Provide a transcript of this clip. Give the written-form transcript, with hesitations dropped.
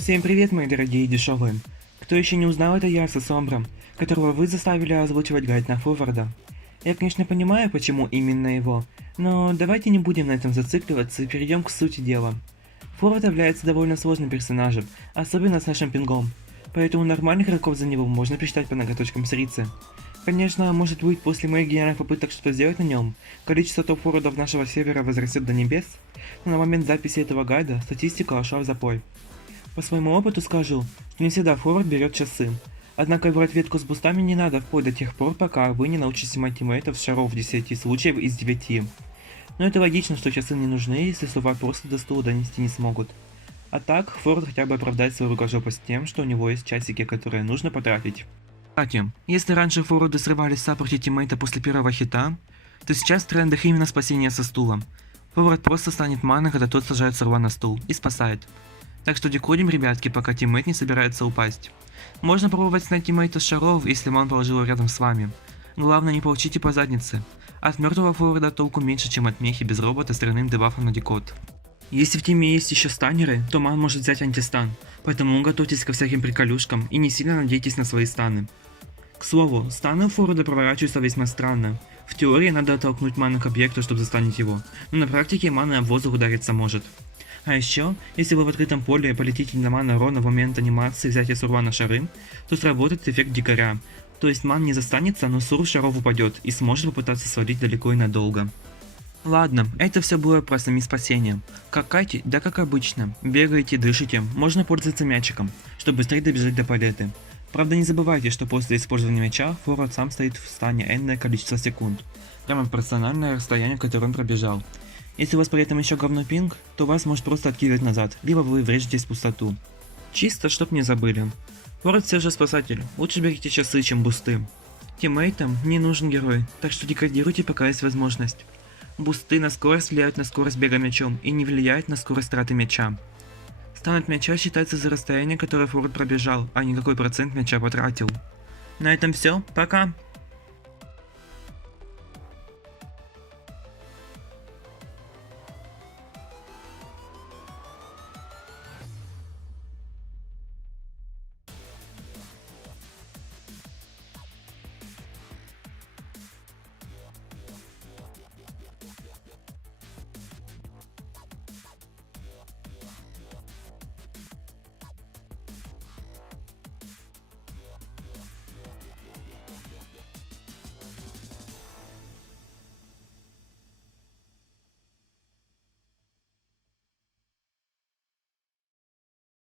Всем привет, мои дорогие дешевые. Кто еще не узнал, это я, Сомбра, которого вы заставили озвучивать гайд на Форварда. Я, конечно, понимаю, почему именно его, но давайте не будем на этом зацикливаться и перейдем к сути дела. Форвард является довольно сложным персонажем, особенно с нашим пингом, поэтому нормальных игроков за него можно посчитать по ноготочкам срицы. Конечно, может быть, после моих гениальных попыток что-то сделать на нем, количество топ-форвардов нашего сервера возрастет до небес, но на момент записи этого гайда статистика ушла в запой. По своему опыту скажу, что не всегда форвард берет часы. Однако брать ветку с бустами не надо вплоть до тех пор, пока вы не научитесь снимать тиммейтов с шаров в 10 случаев из 9. Но это логично, что часы не нужны, если слова просто до стула донести не смогут. А так, форвард хотя бы оправдает свою рукожопость тем, что у него есть часики, которые нужно потратить. Кстати, если раньше форварды срывались в саппорте тиммейта после первого хита, то сейчас в трендах именно спасение со стула. Форвард просто станет маной, когда тот сажает сорва на стул, и спасает. Так что декодим, ребятки, пока тиммейт не собирается упасть. Можно пробовать снять тиммейта с шаров, если он положил его рядом с вами. Главное, не получите по заднице. От мертвого форварда толку меньше, чем от мехи без робота с тройным дебафом на декод. Если в тиме есть еще станеры, то ман может взять антистан, поэтому готовьтесь ко всяким приколюшкам и не сильно надейтесь на свои станы. К слову, станы у форварда проворачиваются весьма странно. В теории надо оттолкнуть ману к объекту, чтобы застанить его, но на практике мана об воздух удариться может. А еще, если вы в открытом поле полетите на мана Рона в момент анимации взятия сурва на шары, то сработает эффект дикаря, то есть ман не застанется, но сурв шаров упадет и сможет попытаться свалить далеко и надолго. Ладно, это все было про сами спасения. Какайте, да как обычно, бегаете, дышите, можно пользоваться мячиком, чтобы быстрее добежать до палеты. Правда, не забывайте, что после использования мяча форвард сам стоит в стане энное количество секунд, прямо пропорциональное расстоянию, которое он пробежал. Если у вас при этом еще говно пинг, то вас может просто откидывать назад, либо вы врежетесь в пустоту. Чисто, чтоб не забыли. Форвард все же спасатель, лучше берите часы, чем бусты. Тиммейтам не нужен герой, так что декодируйте, пока есть возможность. Бусты на скорость влияют на скорость бега мячом и не влияют на скорость траты мяча. Стан от мяча считается за расстояние, которое форвард пробежал, а не какой процент мяча потратил. На этом все, пока!